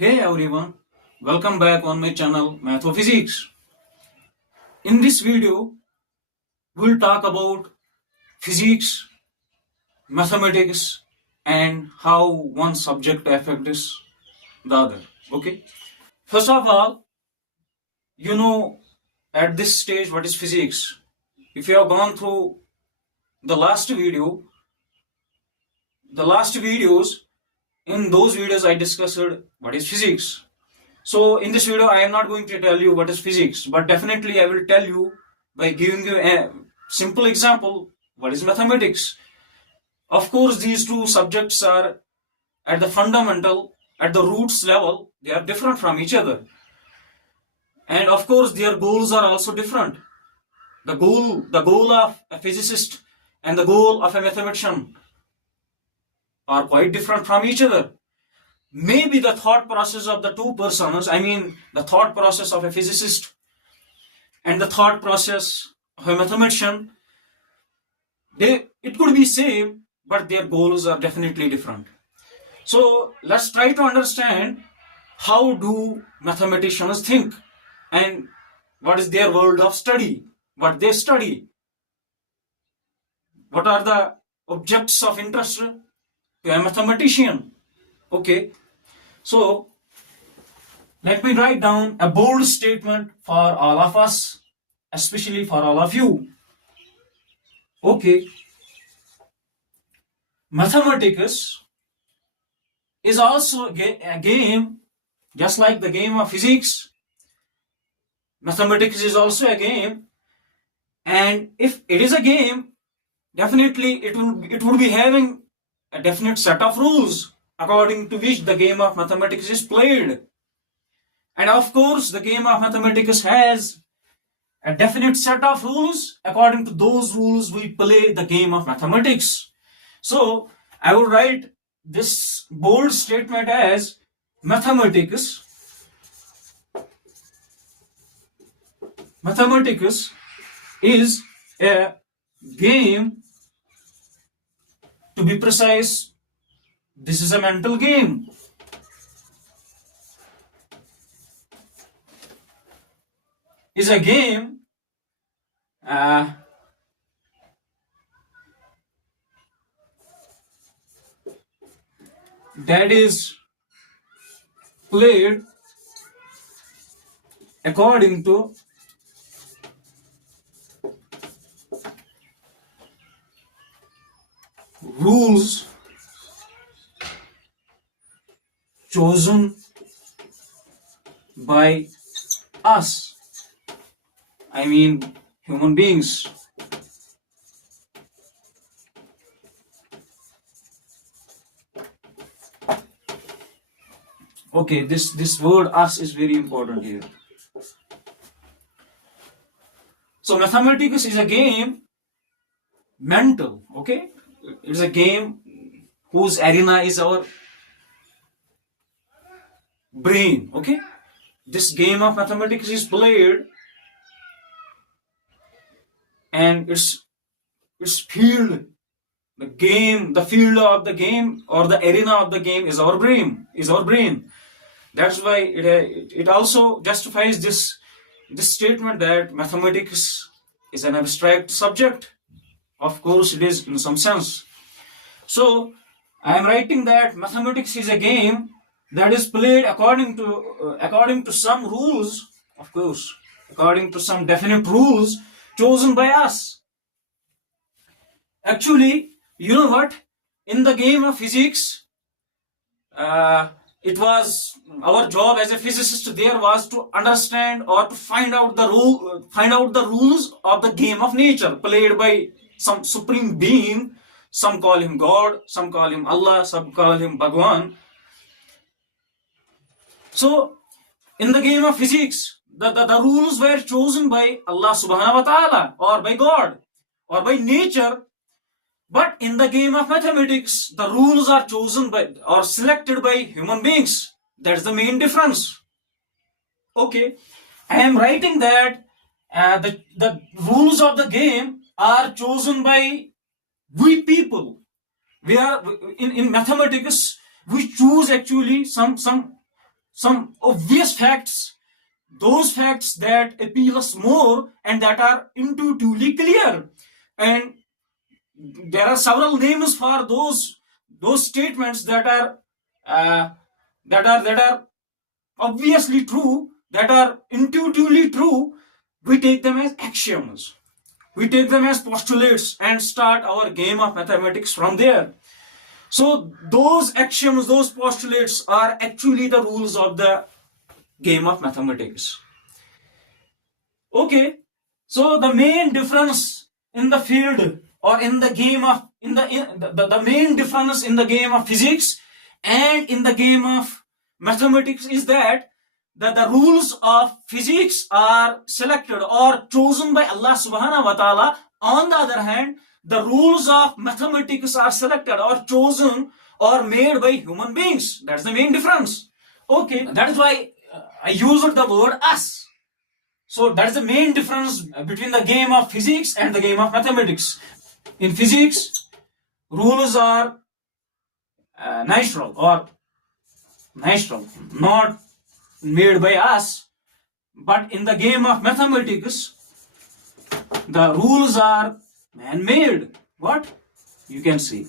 Hey everyone, welcome back on my channel Mathematician. In this video, we'll talk about physics, mathematics, and how one subject affects the other. Okay. First of all, you know at this stage what is physics. If you have gone through the last video, the last videos, in those videos I discussed what is physics. So in this video, I am not going to tell you what is physics, but definitely I will tell you by giving you a simple example what is mathematics. Of course, these two subjects are at the fundamental, at the roots level, they are different from each other. And of course, their goals are also different. The goal of a physicist and the goal of a mathematician are quite different from each other. Maybe the thought process of the two persons, the thought process of a physicist and the thought process of a mathematician, it could be same, but their goals are definitely different. So let's try to understand how do mathematicians think and what is their world of study, what they study, what are the objects of interest to a mathematician. Okay, so let me write down a bold statement for all of us, especially for all of you. Okay, mathematics is also a game, just like the game of physics. Mathematics is also a game, and if it is a game, definitely it would be having a definite set of rules according to which the game of mathematics is played. And of course, the game of mathematics has a definite set of rules. According to those rules, we play the game of mathematics. So I will write this bold statement as mathematics is a game. To be precise, this is a mental game. Is a game that is played according to rules chosen by us, human beings. Okay, this word us is very important here. So mathematics is a game mental, okay? It's a game whose arena is our brain, okay? This game of mathematics is played and its field, the field of the game or the arena of the game is our brain. That's why it also justifies this statement that mathematics is an abstract subject. Of course, it is in some sense. So I am writing that mathematics is a game that is played according to some rules, of course, according to some definite rules chosen by us. Actually, you know what? In the game of physics, it was our job as a physicist there was to understand or to find out the rules of the game of nature played by some supreme being. Some call him God, some call him Allah, some call him Bhagwan. So in the game of physics, the rules were chosen by Allah subhanahu wa ta'ala or by God or by nature. But in the game of mathematics, the rules are chosen by or selected by human beings. That's the main difference. Okay, I am writing that the rules of the game are chosen by we people. We are in mathematics. We choose actually some some obvious facts, those facts that appeal us more and that are intuitively clear. And there are several names for those statements that are obviously true, that are intuitively true. We take them as axioms. We take them as postulates and start our game of mathematics from there. So those axioms, those postulates are actually the rules of the game of mathematics. Okay, so the main difference in the field or in the game of the main difference in the game of physics and in the game of mathematics is that the rules of physics are selected or chosen by Allah subhanahu wa ta'ala. On the other hand, the rules of mathematics are selected or chosen or made by human beings. That's the main difference. Okay, that is why I used the word us. So that's the main difference between the game of physics and the game of mathematics. In physics, rules are natural, not made by us. But in the game of mathematics, the rules are man-made. What? You can see.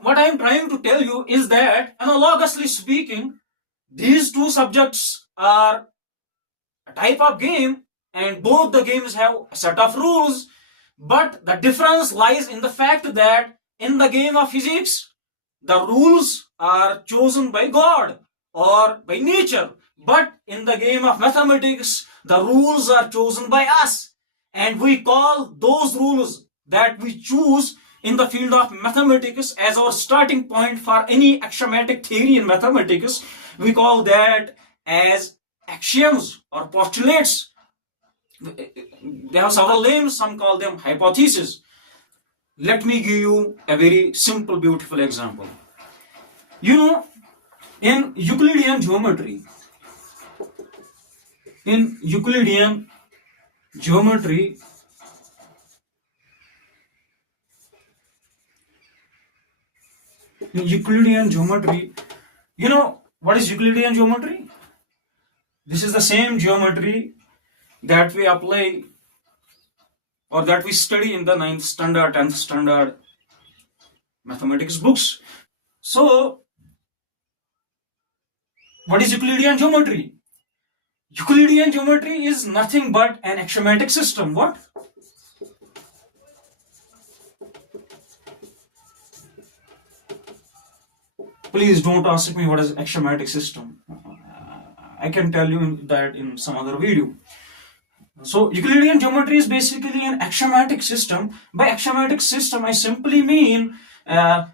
What I am trying to tell you is that, analogously speaking, these two subjects are a type of game and both the games have a set of rules, but the difference lies in the fact that in the game of physics, the rules are chosen by God or by nature, but in the game of mathematics, the rules are chosen by us, and we call those rules that we choose in the field of mathematics as our starting point for any axiomatic theory in mathematics. We call that as axioms or postulates. They have several names, some call them hypotheses. Let me give you a very simple, beautiful example. You know, in Euclidean geometry, you know what is Euclidean geometry? This is the same geometry that we apply or that we study in the 9th standard, 10th standard mathematics books. So, what is Euclidean geometry? Euclidean geometry is nothing but an axiomatic system. What? Please don't ask me what is axiomatic system. I can tell you that in some other video. So Euclidean geometry is basically an axiomatic system. By axiomatic system, I simply mean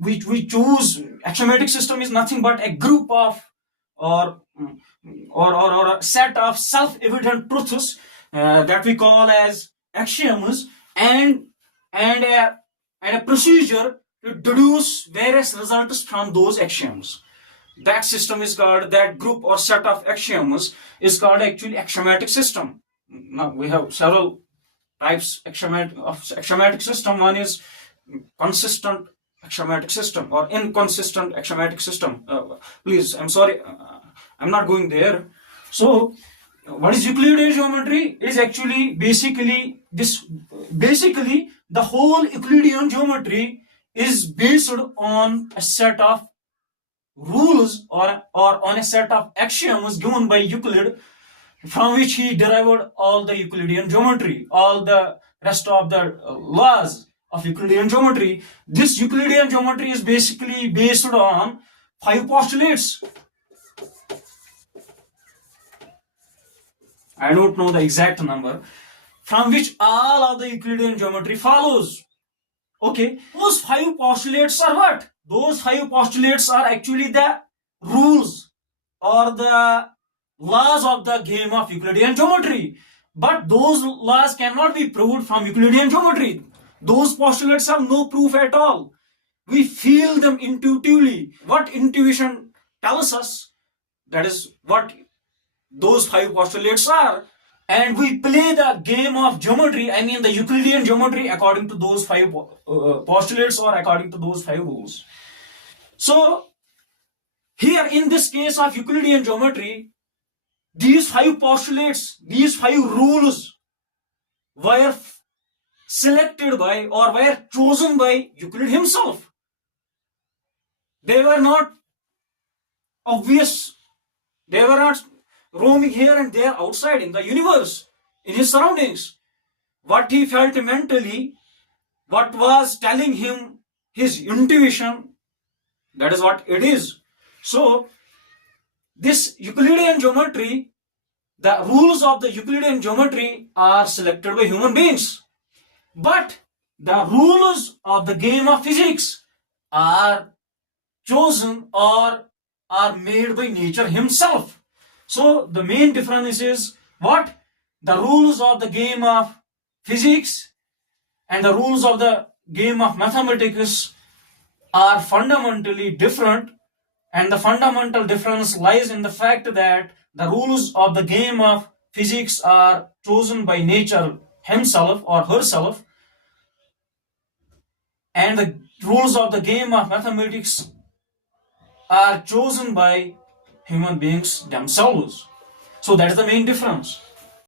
we choose. Axiomatic system is nothing but a group of or a set of self-evident truths that we call as axioms, and a procedure to deduce various results from those axioms. That system is called, that group or set of axioms is called actually axiomatic system. Now we have several types of axiomatic system. One is consistent axiomatic system or inconsistent axiomatic system. Please, I'm sorry, I'm not going there. So what is Euclidean geometry? Is actually basically the whole Euclidean geometry is based on a set of rules or on a set of axioms given by Euclid, from which he derived all the Euclidean geometry, all the rest of the laws of Euclidean geometry. This Euclidean geometry is basically based on 5 postulates. I don't know the exact number, from which all of the Euclidean geometry follows. Okay, those 5 postulates are what? Those 5 postulates are actually the rules or the laws of the game of Euclidean geometry. But those laws cannot be proved from Euclidean geometry. Those postulates have no proof at all. We feel them intuitively. What intuition tells us, that is what those 5 postulates are. and we play the game of geometry, I mean the Euclidean geometry, according to those five postulates or according to those five rules. So here in this case of Euclidean geometry, these five postulates, these five rules were selected by or were chosen by Euclid himself. They were not obvious. They were not roaming here and there outside in the universe, in his surroundings. What he felt mentally, what was telling him his intuition, that is what it is. So, this Euclidean geometry, the rules of the Euclidean geometry are selected by human beings. But the rules of the game of physics are chosen or are made by nature himself. So the main difference is what? The rules of the game of physics and the rules of the game of mathematics are fundamentally different, and the fundamental difference lies in the fact that the rules of the game of physics are chosen by nature himself or herself, and the rules of the game of mathematics are chosen by human beings themselves. So that is the main difference.